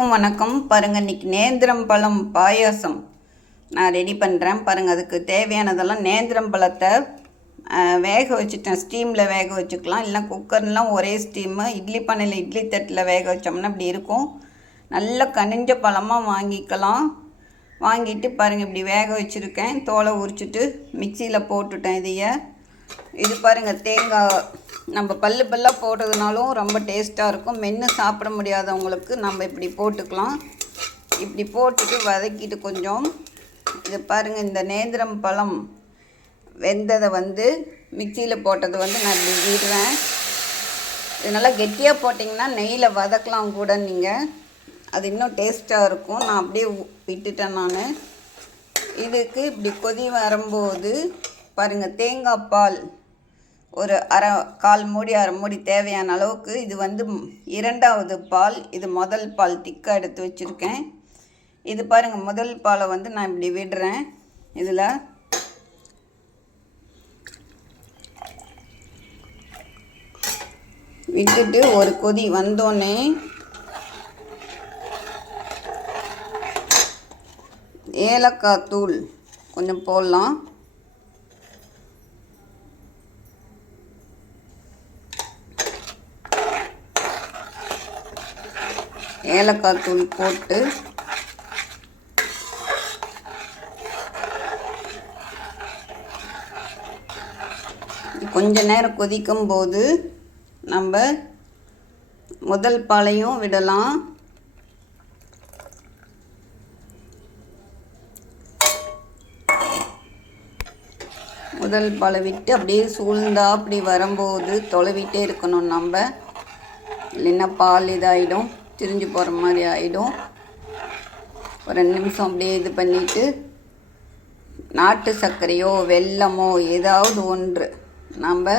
எல்லோருக்கும் வணக்கம். பாருங்கள் இன்றைக்கி நேந்திரம் பழம் பாயாசம். நான் ரெடி பண்ணுறேன் பாருங்கள் அதுக்கு தேவையானதெல்லாம் நேந்திரம் பழத்தை வேக வச்சுட்டேன். ஸ்டீமில் வேக வச்சுக்கலாம். இல்லை குக்கர்லாம் ஒரே ஸ்டீமு இட்லி பண்ணையில் இட்லி தட்டில் வேக வச்சோம்னா இப்படி இருக்கும். நல்ல கனிஞ்ச பழமாக வாங்கிக்கலாம். வாங்கிட்டு பாருங்கள் இப்படி வேக வச்சுருக்கேன். தோலை உரிச்சிட்டு மிக்சியில் போட்டுட்டேன் இதையே. இது பாருங்கள் தேங்காய். நம்ம பல்லு பல்லாக போடுறதுனாலும் ரொம்ப டேஸ்ட்டாக இருக்கும். மென்று சாப்பிட முடியாதவங்களுக்கு நம்ம இப்படி போட்டுக்கலாம். இப்படி போட்டுட்டு வதக்கிட்டு கொஞ்சம் இது பாருங்கள் இந்த நேந்திரம் பழம் வெந்ததை வந்து மிக்சியில் போட்டது வந்து நான் இப்படி விடுவேன். இது நல்லா கெட்டியாக போட்டிங்கன்னா நெய்யில் வதக்கலாம் கூட நீங்கள் அது இன்னும் டேஸ்ட்டாக இருக்கும். நான் அப்படியே விட்டுட்டேன் நான். இதுக்கு இப்படி கொதி வரும்போது பாருங்கள் தேங்காய் பால். ஒரு அரை கால் மூடி அரை மூடி தேவையான அளவுக்கு இது வந்து இரண்டாவது பால். இது முதல் பால் திக்காக எடுத்து வச்சுருக்கேன். இது பாருங்கள் முதல் பாலை வந்து நான் இப்படி விடுறேன். இதில் விட்டுட்டு ஒரு கொதி வந்தோடனே ஏலக்காய் தூள் கொஞ்சம் போடலாம். ஏலக்காய் தூள் போட்டு கொஞ்ச நேரம் கொதிக்கும் போது நம்ம முதல் பாலையும் விடலாம். முதல் பாலை விட்டு அப்படியே சூழ்ந்தா அப்படி வரும்போது தொலைவிட்டே இருக்கணும் நம்ம. இல்லைன்னா பால் இதாகிடும் திரிஞ்சு போகிற மாதிரி ஆகிடும் ஒரு ரெண்டு நிமிஷம் அப்படியே இது பண்ணிவிட்டு நாட்டு சர்க்கரையோ வெல்லமோ ஏதாவது ஒன்று நம்ம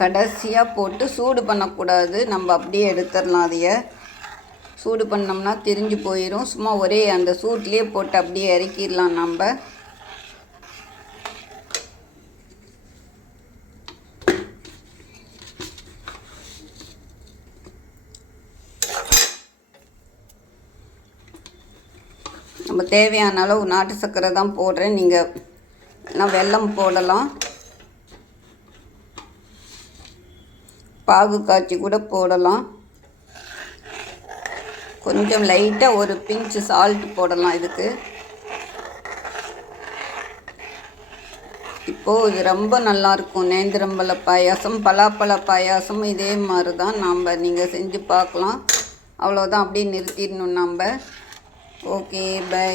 கடைசியாக போட்டு சூடு பண்ணக்கூடாது. நம்ம அப்படியே எடுத்துடலாம் அதைய. சூடு பண்ணோம்னா திரிஞ்சு போயிடும் சும்மா ஒரே அந்த சூட்லேயே போட்டு அப்படியே இறக்கிடலாம் நம்ம. நம்ம தேவையான அளவு நாட்டு சர்க்கரை தான் போடுறேன். நீங்கள் நான் வெல்லம் போடலாம். பாகு காய்ச்சி கூட போடலாம். கொஞ்சம் லைட்டாக ஒரு பிஞ்சு சால்ட் போடலாம் இதுக்கு. இப்போது இது ரொம்ப நல்லாயிருக்கும் நேந்திரம்பழ பாயாசம் பலாப்பழ பாயாசம் இதே மாதிரி தான் நாம் நீங்கள் செஞ்சு பார்க்கலாம். அவ்வளோதான் அப்படியே நிறுத்திடணும் நம்ம ஓகே பை